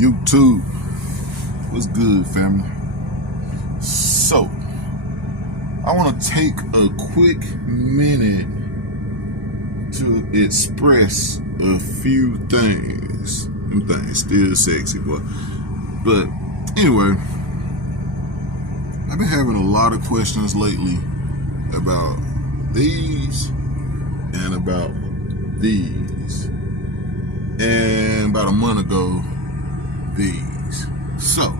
YouTube. What's good, family? So, I want to take a quick minute to express a few things. Them things still sexy, boy. But anyway, I've been having a lot of questions lately about these and about these. And about a month ago, these. So,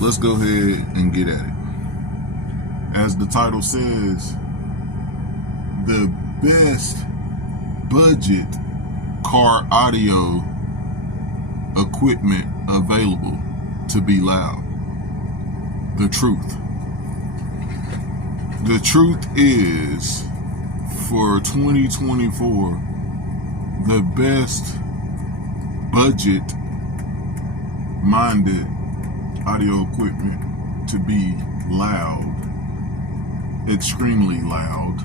let's go ahead and get at it. As the title says, the best budget car audio equipment available to be loud. The truth. The truth is, for 2024, the best budget-minded audio equipment to be loud, extremely loud,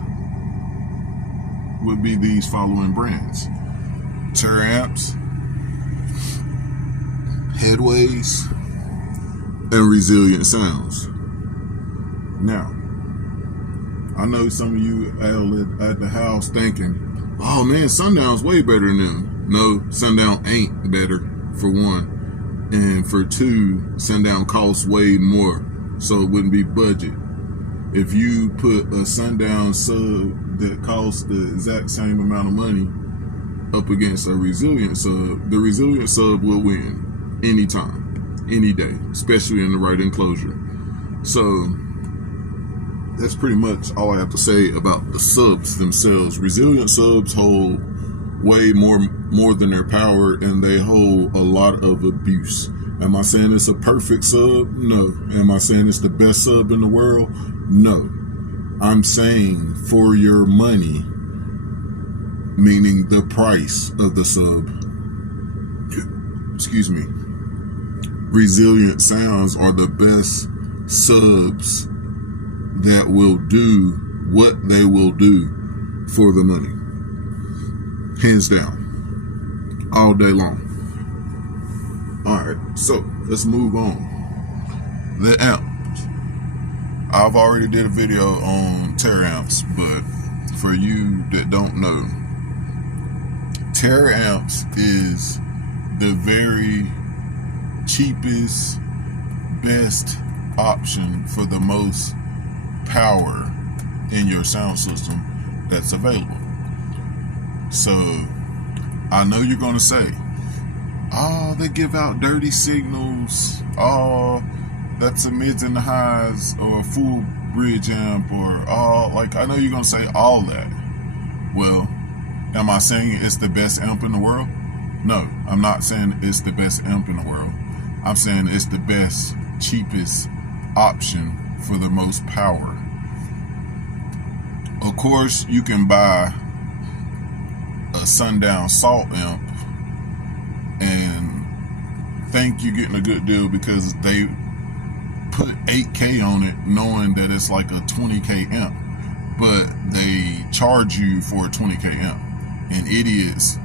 would be these following brands: Amps, Headways, and Resilient Sounds. Now, I know some of you at the house thinking, oh man, Sundown's way better than them. No, Sundown ain't better, for one. And for two, Sundown costs way more, so it wouldn't be budget. If you put a Sundown sub that costs the exact same amount of money up against a Resilient sub, the Resilient sub will win anytime, any day, especially in the right enclosure. So that's pretty much all I have to say about the subs themselves. Resilient subs hold way more than their power, and they hold a lot of abuse. Am I saying it's a perfect sub? No. Am I saying it's the best sub in the world? No. I'm saying for your money, meaning the price of the sub, excuse me, Resilient Sounds are the best subs that will do what they will do for the money. Hands down. All day long. Alright, so let's move on. The amps. I've already did a video on amps, but for you that don't know, amps is the very cheapest, best option for the most power in your sound system that's available. So I know you're gonna say, oh, they give out dirty signals, oh, that's a mids and the highs, or a full bridge amp, or all, like, I know you're gonna say all that. Well, am I saying it's the best amp in the world? No, I'm not saying it's the best amp in the world. I'm saying it's the best, cheapest option for the most power. Of course, you can buy a Sundown Salt amp and think you're getting a good deal because they put 8K on it, knowing that it's like a 20K amp, but they charge you for a 20K amp, and idiots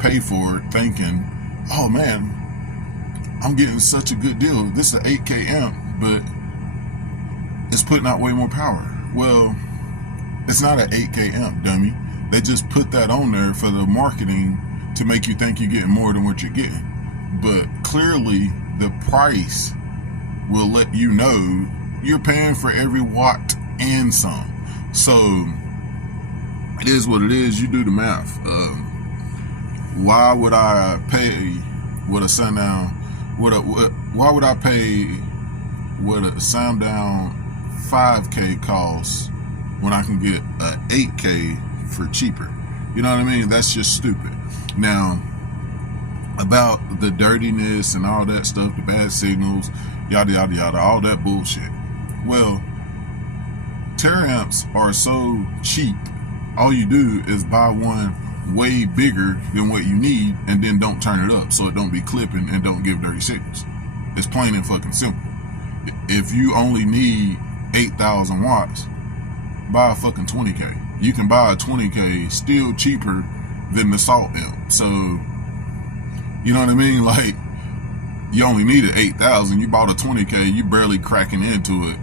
pay for it thinking, oh man, I'm getting such a good deal. This is an 8K amp, but it's putting out way more power. Well, it's not an 8K amp, dummy. They just put that on there for the marketing to make you think you're getting more than what you're getting. But clearly, the price will let you know you're paying for every watt and some. So, it is what it is. You do the math. Why would I pay what a Sundown, why would I pay what a Sundown 5K costs when I can get a 8K for cheaper? You know what I mean? That's just stupid. Now, about the dirtiness and all that stuff, the bad signals, yada yada yada, all that bullshit. Well, amps are so cheap, all you do is buy one way bigger than what you need and then don't turn it up so it don't be clipping and don't give dirty signals. It's plain and fucking simple. If you only need 8,000 watts, buy a fucking 20K. You can buy a 20K still cheaper than the Salt amp. So, you know what I mean? Like, you only needed 8,000. You bought a 20K, you barely cracking into it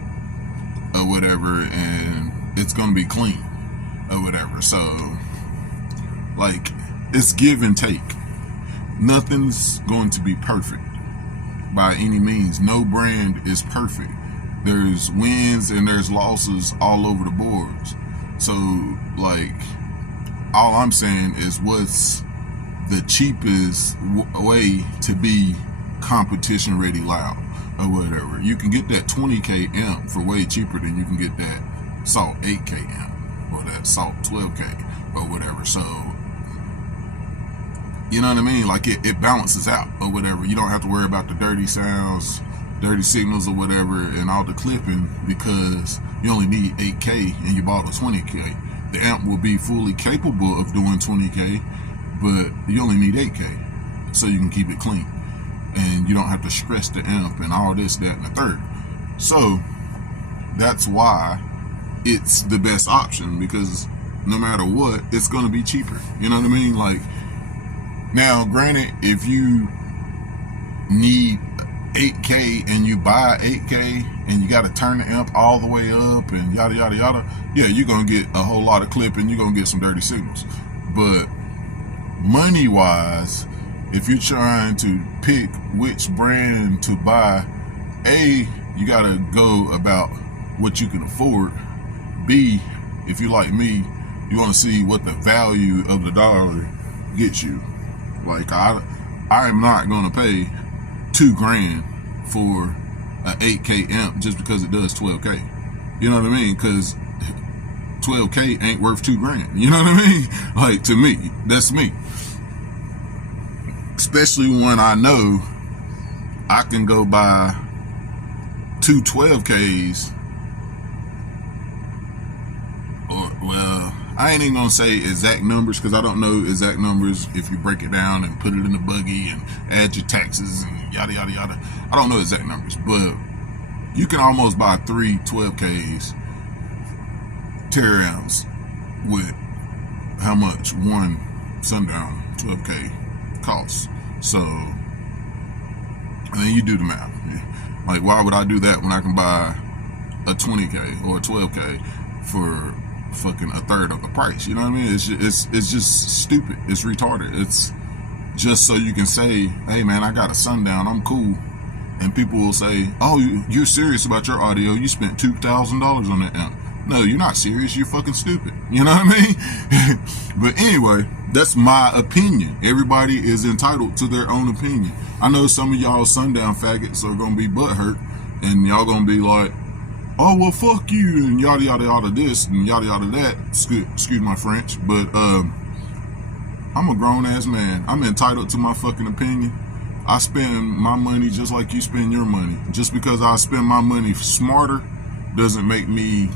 or whatever, and it's gonna be clean or whatever. So, like, it's give and take. Nothing's going to be perfect by any means. No brand is perfect. There's wins and there's losses all over the boards. So, like, all I'm saying is what's the cheapest way to be competition ready loud or whatever. You can get that 20K amp for way cheaper than you can get that Salt 8K amp or that Salt 12K or whatever. So, you know what I mean? Like, it balances out or whatever. You don't have to worry about the dirty sounds, dirty signals or whatever, and all the clipping, because you only need 8K and you bought a 20K. The amp will be fully capable of doing 20K, but you only need 8K so you can keep it clean. And you don't have to stress the amp and all this, that, and the third. So that's why it's the best option, because no matter what, it's going to be cheaper. You know what I mean? Like, now, granted, if you need 8K and you buy 8K and you got to turn the amp all the way up and yada, yada, yada, yeah, you're going to get a whole lot of clipping. You're going to get some dirty signals. But money-wise, if you're trying to pick which brand to buy, A, you got to go about what you can afford. B, if you're like me, you want to see what the value of the dollar gets you. Like, I am not going to pay $2,000 for an 8K amp just because it does 12K. You know what I mean? Because 12K ain't worth $2,000. You know what I mean? Like, to me, that's me. Especially when I know I can go buy two 12Ks, or, well, I ain't even gonna say exact numbers because I don't know exact numbers if you break it down and put it in the buggy and add your taxes and yada, yada, yada. I don't know exact numbers, but you can almost buy three 12Ks Terror amps with how much one sundown 12K costs. So, and then you do the math. Like, why would I do that when I can buy a 20K or a 12K for fucking a third of the price? You know what I mean? It's just stupid. It's retarded. It's just so you can say, hey man, I got a sundown, I'm cool. And people will say, oh, you're serious about your audio, you spent $2,000 on that amp. No, you're not serious, you're fucking stupid. You know what I mean? But anyway, that's my opinion. Everybody is entitled to their own opinion. I know some of y'all sundown faggots are gonna be butthurt, and y'all gonna be like, oh, well, fuck you, and yada, yada, yada this, and yada, yada that. Excuse my French, but I'm a grown-ass man. I'm entitled to my fucking opinion. I spend my money just like you spend your money. Just because I spend my money smarter doesn't make me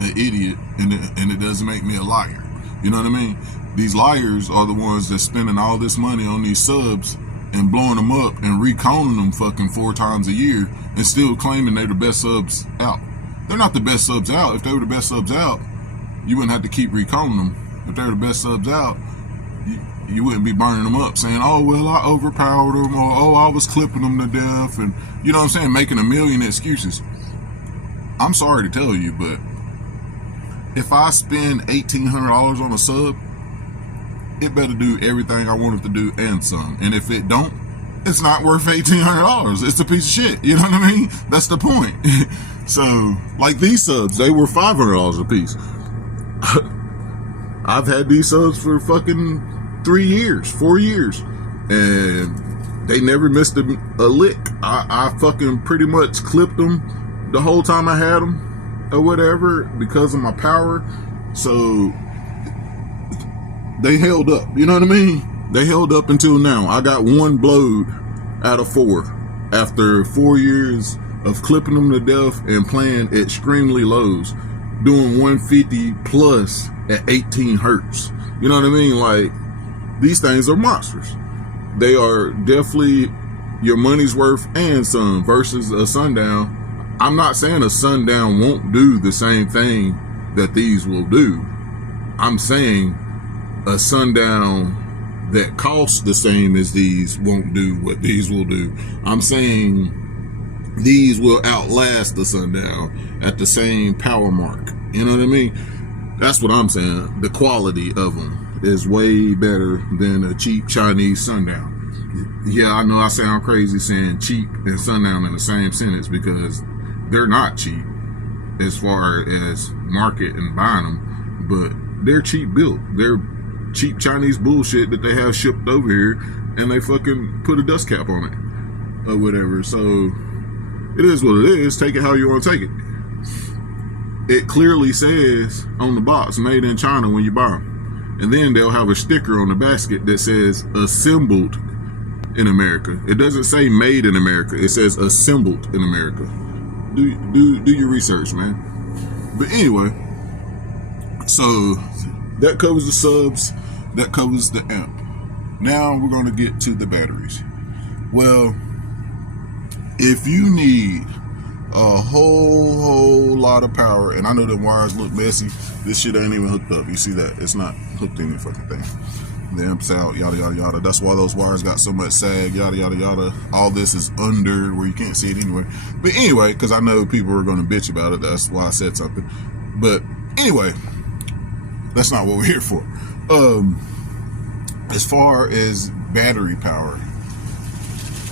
an idiot, and it doesn't make me a liar. You know what I mean? These liars are the ones that's spending all this money on these subs and blowing them up and reconing them fucking 4 times a year and still claiming they're the best subs out. They're not the best subs out. If they were the best subs out, you wouldn't have to keep reconing them. If they're the best subs out, you wouldn't be burning them up saying, oh, well, I overpowered them, or oh, I was clipping them to death, and you know what I'm saying, making a million excuses. I'm sorry to tell you, but if I spend $1,800 on a sub, it better do everything I want it to do and some. And if it don't, it's not worth $1,800. It's a piece of shit. You know what I mean? That's the point. So, like these subs, they were $500 a piece. I've had these subs for fucking 3 years, 4 years, and they never missed a lick. I fucking pretty much clipped them the whole time I had them or whatever because of my power. So they held up, you know what I mean? They held up until now. I got one blowed out of 4 after 4 years of clipping them to death and playing extremely lows, doing 150 plus at 18 hertz. You know what I mean? Like, these things are monsters. They are definitely your money's worth and some versus a sundown. I'm not saying a sundown won't do the same thing that these will do. I'm saying a sundown that cost the same as these won't do what these will do. I'm saying these will outlast the sundown at the same power mark. You know what I mean? That's what I'm saying. The quality of them is way better than a cheap Chinese sundown. Yeah, I know I sound crazy saying cheap and sundown in the same sentence, because they're not cheap as far as market and buying them, but they're cheap built. They're cheap Chinese bullshit that they have shipped over here, and they fucking put a dust cap on it or whatever. So it is what it is. Take it how you want to take it. It clearly says on the box, made in China when you buy them. And then they'll have a sticker on the basket that says assembled in America. It doesn't say made in America. It says assembled in America. Do your research, man. But anyway, so that covers the subs. That covers the amp. Now we're going to get to the batteries. Well, if you need a whole lot of power, and I know the wires look messy, this shit ain't even hooked up. You see that? It's not hooked in any fucking thing. The amp's out, yada yada yada. That's why those wires got so much sag, yada yada yada. All this is under where you can't see it anyway. But anyway, because I know people are going to bitch about it, that's why I said something. But anyway, that's not what we're here for. As far as battery power,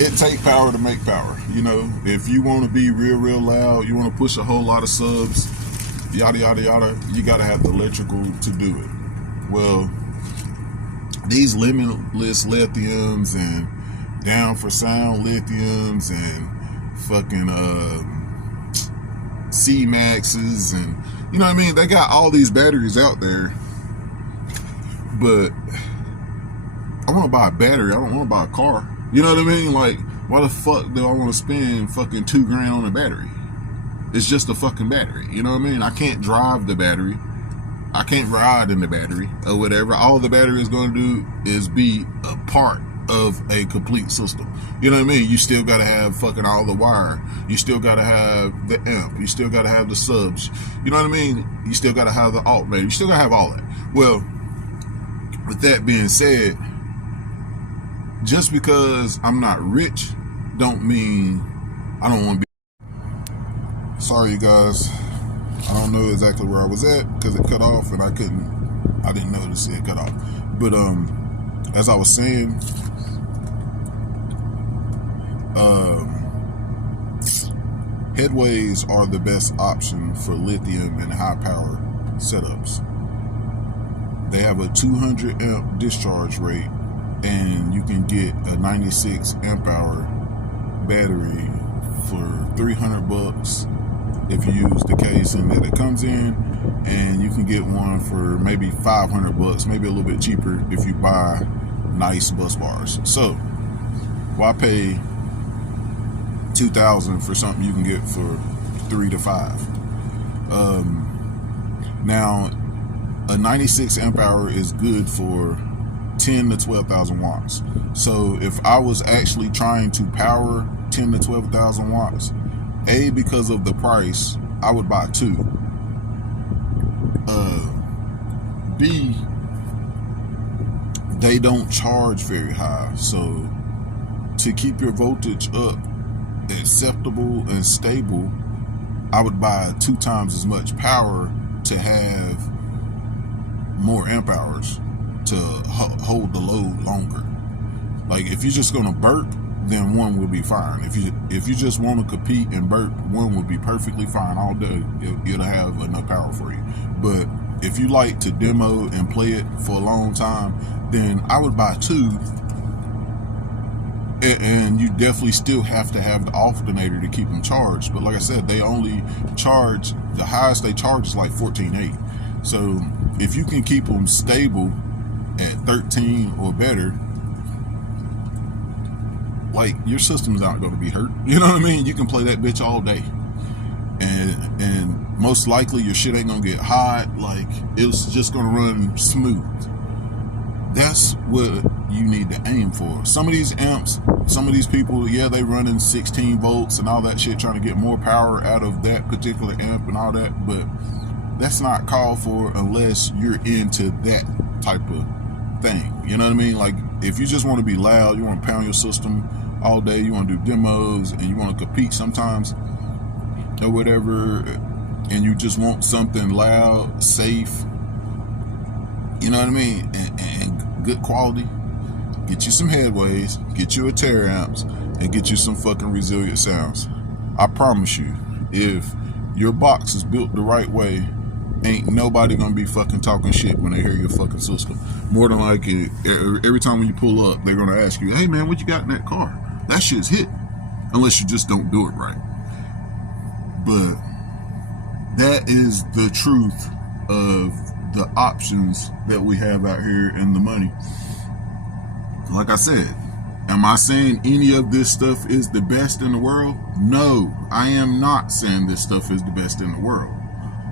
it take power to make power. You know, if you want to be real loud, you want to push a whole lot of subs, yada yada yada, you got to have the electrical to do it. Well, these limitless lithiums and down for sound lithiums and fucking C Maxes, and you know what I mean, they got all these batteries out there, but I want to buy a battery. I don't want to buy a car. You know what I mean? Like, why the fuck do I want to spend fucking $2,000 on a battery? It's just a fucking battery. You know what I mean? I can't drive the battery. I can't ride in the battery or whatever. All the battery is going to do is be a part of a complete system. You know what I mean? You still got to have fucking all the wire. You still got to have the amp. You still got to have the subs. You know what I mean? You still got to have the alternator. You still got to have all that. Well, with that being said, just because I'm not rich don't mean I don't want to be. Sorry, you guys. I don't know exactly where I was at because it cut off and I didn't notice it cut off. But as I was saying, headways are the best option for lithium and high power setups. They have a 200 amp discharge rate, and you can get a 96 amp hour battery for $300 if you use the casing that it comes in, and you can get one for maybe $500, maybe a little bit cheaper if you buy nice bus bars. So why pay $2,000 for something you can get for $3 to $5? Now, a 96 amp hour is good for 10 to 12,000 watts. So if I was actually trying to power 10 to 12,000 watts, A, because of the price, I would buy two. B, they don't charge very high. So to keep your voltage up acceptable and stable, I would buy 2 times as much power to have more amp hours to hold the load longer. Like, if you're just gonna burp, then one will be fine. If you just want to compete and burp, one will be perfectly fine all day. It'll have enough power for you. But if you like to demo and play it for a long time, then I would buy 2. And you definitely still have to have the alternator to keep them charged. But like I said, they only charge, the highest they charge is like 14.8. So if you can keep them stable at 13 or better, like, your system's not going to be hurt. You know what I mean? You can play that bitch all day, and most likely your shit ain't gonna get hot. Like, it's just gonna run smooth. That's what you need to aim for. Some of these amps, some of these people, yeah, they running 16 volts and all that shit, trying to get more power out of that particular amp and all that, but that's not called for unless you're into that type of thing. You know what I mean? Like, if you just want to be loud, you want to pound your system all day, you want to do demos, and you want to compete sometimes or whatever, and you just want something loud, safe, you know what I mean, and good quality, get you some headways, get you a tera amps, and get you some fucking resilient sounds. I promise you, if your box is built the right way, ain't nobody gonna be fucking talking shit when they hear your fucking system. More than likely, every time when you pull up, they're gonna ask you, hey man, what you got in that car? That shit's hit. Unless you just don't do it right. But that is the truth of the options that we have out here and the money. Like I said, am I saying any of this stuff is the best in the world? No, I am not saying this stuff is the best in the world.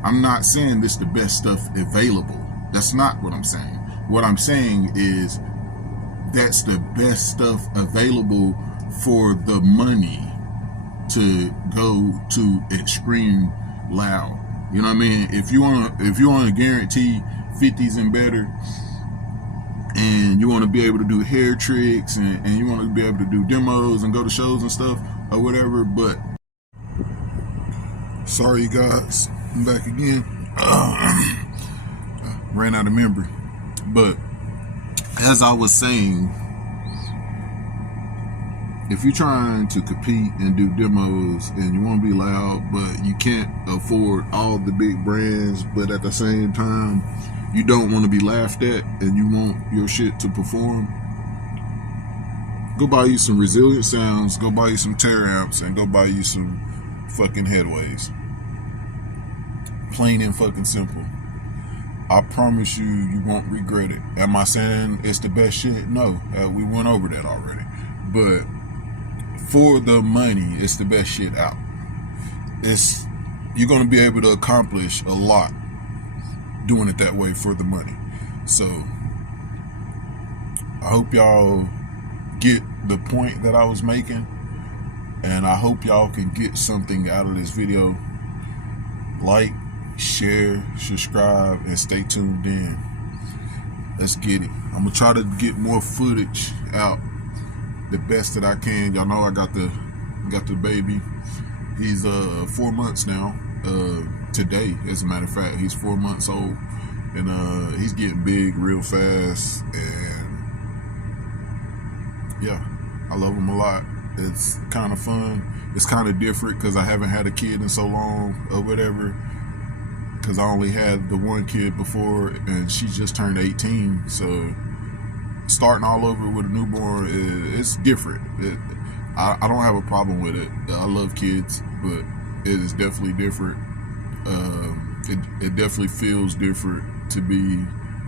I'm not saying this is the best stuff available. That's not what I'm saying. What I'm saying is that's the best stuff available for the money to go to extreme loud. You know what I mean? If you want to guarantee 50s and better, and you want to be able to do hair tricks, and you want to be able to do demos and go to shows and stuff or whatever. But sorry you guys, I'm back again. Ran out of memory. But as I was saying, if you're trying to compete and do demos and you want to be loud, but you can't afford all the big brands, but at the same time you don't want to be laughed at and you want your shit to perform, go buy you some resilient sounds, go buy you some tera amps, and go buy you some fucking headways. Plain and fucking simple. I promise you, you won't regret it. Am I saying it's the best shit? No, we went over that already. But for the money, it's the best shit out. You're gonna be able to accomplish a lot doing it that way for the money. So I hope y'all get the point that I was making, and I hope y'all can get something out of this video. Like, share, subscribe, and stay tuned in. Let's get it. I'm gonna try to get more footage out the best that I can. Y'all know I got the baby. He's 4 months now. Today, as a matter of fact, he's 4 months old, and he's getting big real fast. And yeah, I love him a lot. It's kind of fun. It's kind of different because I haven't had a kid in so long or whatever. Because I only had the one kid before, and she just turned 18. So starting all over with a newborn, it's different. I don't have a problem with it. I love kids, but it is definitely different. It definitely feels different to be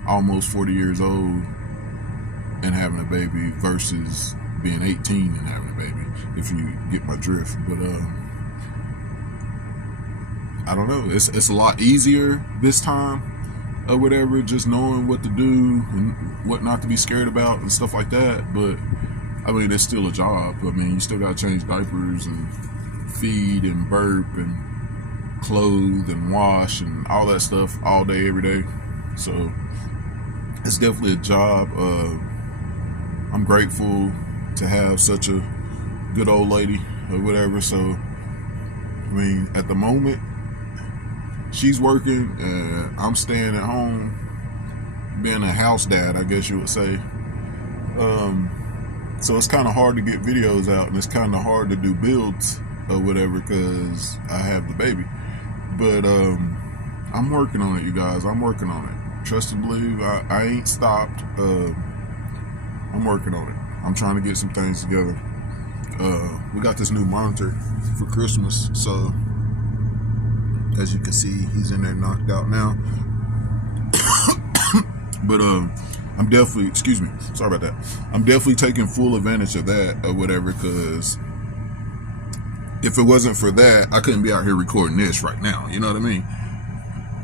almost 40 years old and having a baby versus being 18 and having a baby, if you get my drift. But I don't know, it's a lot easier this time or whatever, just knowing what to do and what not to be scared about and stuff like that. But I mean, it's still a job. I mean, you still gotta change diapers and feed and burp and clothe and wash and all that stuff all day, every day. So it's definitely a job. I'm grateful to have such a good old lady or whatever. So I mean, at the moment, she's working and I'm staying at home, being a house dad, I guess you would say. So it's kind of hard to get videos out, and it's kind of hard to do builds or whatever because I have the baby. But I'm working on it, you guys. I'm working on it. Trust and believe, I ain't stopped. I'm working on it. I'm trying to get some things together. We got this new monitor for Christmas, so as you can see, he's in there knocked out now. But I'm definitely, excuse me, sorry about that. I'm definitely taking full advantage of that or whatever, because if it wasn't for that, I couldn't be out here recording this right now. You know what I mean?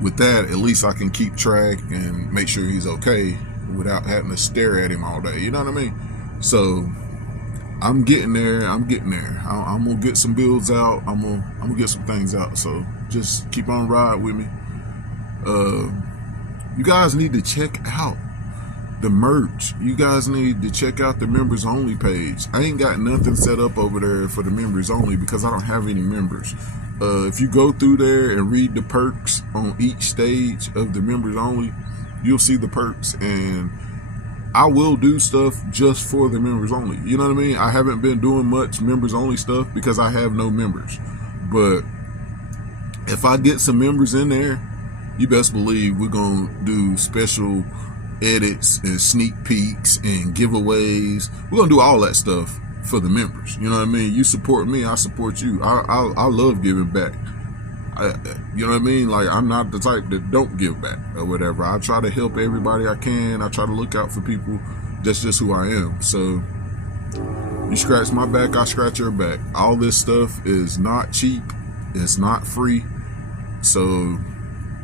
With that, at least I can keep track and make sure he's okay without having to stare at him all day. You know what I mean? So I'm getting there. I'm getting there. I'm gonna get some builds out. I'm gonna get some things out. So just keep on riding with me. You guys need to check out the merch. You guys need to check out the members only page. I ain't got nothing set up over there for the members only because I don't have any members. If you go through there and read the perks on each stage of the members only, you'll see the perks, and I will do stuff just for the members only. You know what I mean? I haven't been doing much members only stuff because I have no members. But if I get some members in there, you best believe we're going to do special edits and sneak peeks and giveaways. We're going to do all that stuff for the members. You know what I mean? You support me, I support you. I love giving back. You know what I mean? Like, I'm not the type that don't give back or whatever. I try to help everybody I can. I try to look out for people. That's just who I am. So you scratch my back, I scratch your back. All this stuff is not cheap. It's not free. So,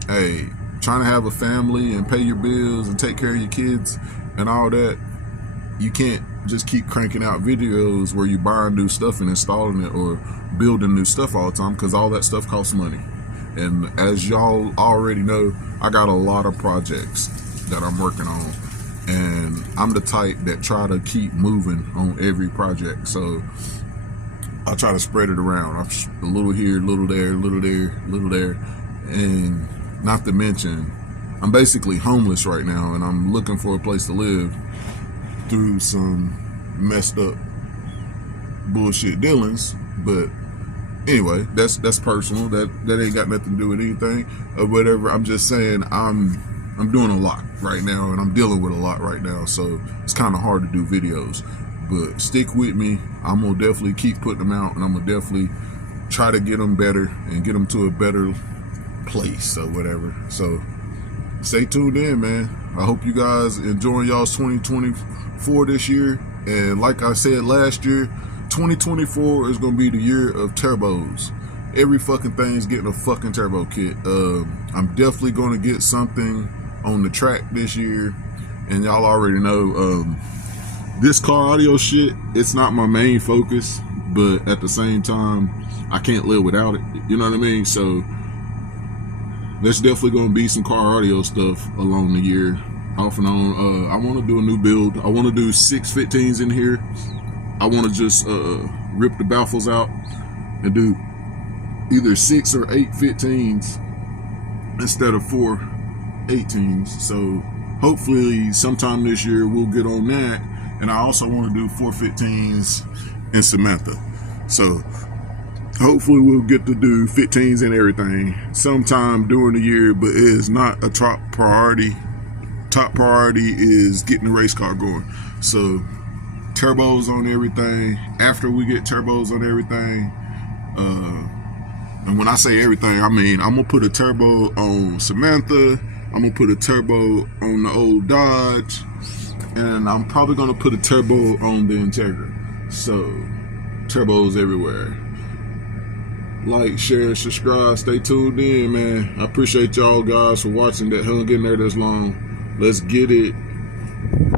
hey, trying to have a family and pay your bills and take care of your kids and all that, you can't just keep cranking out videos where you buying new stuff and installing it or building new stuff all the time, because all that stuff costs money. And as y'all already know, I got a lot of projects that I'm working on, and I'm the type that try to keep moving on every project. So I try to spread it around. I'm a little here, a little there, a little there, a little there. And not to mention, I'm basically homeless right now, and I'm looking for a place to live through some messed up bullshit dealings. But anyway, that's personal. That ain't got nothing to do with anything or whatever. I'm just saying I'm doing a lot right now, and I'm dealing with a lot right now, so it's kind of hard to do videos. But stick with me. I'm gonna definitely keep putting them out, and I'm gonna definitely try to get them better and get them to a better place or whatever. So stay tuned in, man. I hope you guys enjoying y'all's 2024 this year. And like I said last year, 2024 is gonna be the year of turbos. Every fucking thing's getting a fucking turbo kit. I'm definitely gonna get something on the track this year, and y'all already know this car audio shit, it's not my main focus, but at the same time, I can't live without it. You know what I mean? So there's definitely going to be some car audio stuff along the year, off and on. I want to do a new build. I want to do 6 15s in here. I want to just rip the baffles out and do either 6 or 8 15s instead of 4 18s. So hopefully sometime this year we'll get on that. And I also want to do 4 15s in Samantha. So hopefully we'll get to do 15s and everything sometime during the year, but it is not a top priority. Top priority is getting the race car going. So turbos on everything. After we get turbos on everything, and when I say everything, I mean I'm gonna put a turbo on Samantha. I'm gonna put a turbo on the old Dodge, and I'm probably gonna put a turbo on the Integra. So turbos everywhere. Like, share, subscribe, stay tuned in, man. I appreciate y'all guys for watching that hung in there this long. Let's get it.